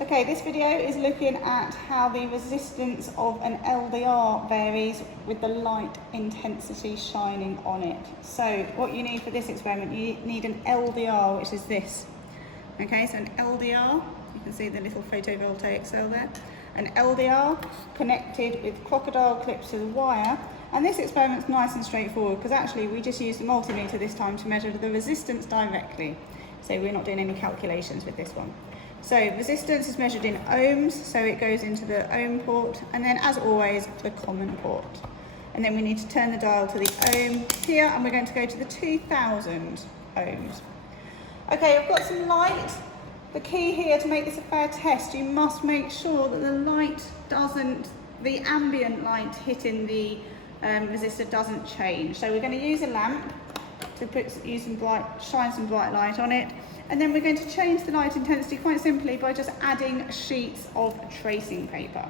Okay, this video is looking at how the resistance of an LDR varies with the light intensity shining on it. So what you need for this experiment, you need an LDR, which is this. Okay, so an LDR, you can see the little photovoltaic cell there. An LDR connected with crocodile clips to the wire. And this experiment's nice and straightforward because actually we just used the multimeter this time to measure the resistance directly. So we're not doing any calculations with this one. So resistance is measured in ohms, so it goes into the ohm port, and then as always, the common port. And then we need to turn the dial to the ohm here, and we're going to go to the 2000 ohms. Okay, I've got some light. The key here to make this a fair test, you must make sure that the light the ambient light hitting the resistor doesn't change. So we're going to use a lamp to shine some bright light on it. And then we're going to change the light intensity quite simply by just adding sheets of tracing paper.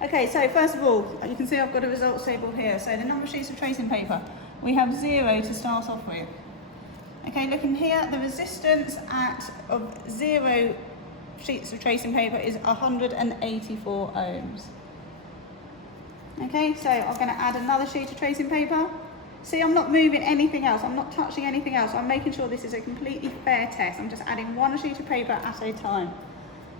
Okay, so first of all, you can see I've got a results table here. So the number of sheets of tracing paper, we have 0 to start off with. Okay, looking here, the resistance of 0 sheets of tracing paper is 184 ohms. Okay, so I'm going to add another sheet of tracing paper. See, I'm not moving anything else, I'm not touching anything else, I'm making sure this is a completely fair test. I'm just adding one sheet of paper at a time.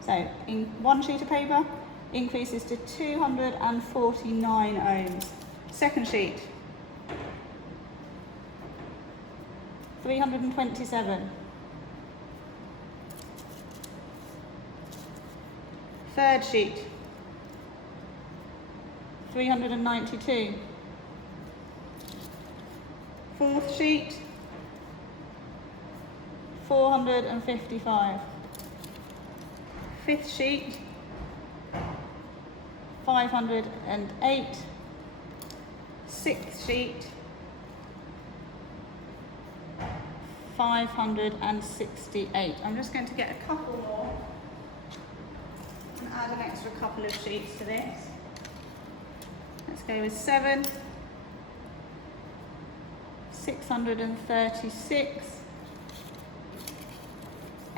So, in one sheet of paper, increases to 249 ohms. Second sheet, 327. Third sheet, 392. Fourth sheet, 455. Fifth sheet, 508. Sixth sheet, 568. I'm just going to get a couple more and add an extra couple of sheets to this. Let's go with 7. 636,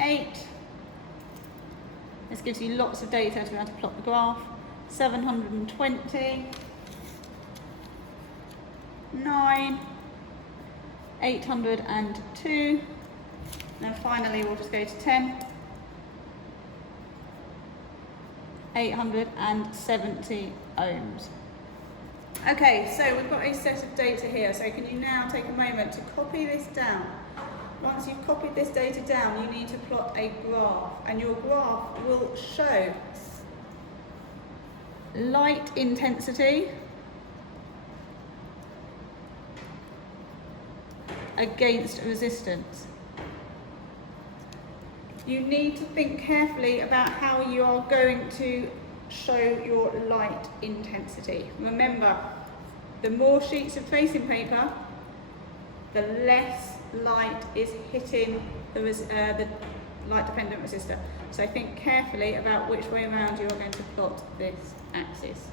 8, this gives you lots of data to be able to plot the graph, 720, 9, 802, and finally we'll just go to 10, 870 ohms. Okay, so we've got a set of data here, so can you now take a moment to copy this down? Once you've copied this data down, you need to plot a graph, and your graph will show light intensity against resistance. You need to think carefully about how you are going to show your light intensity. Remember, the more sheets of tracing paper, the less light is hitting the light dependent resistor. So think carefully about which way around you are going to plot this axis.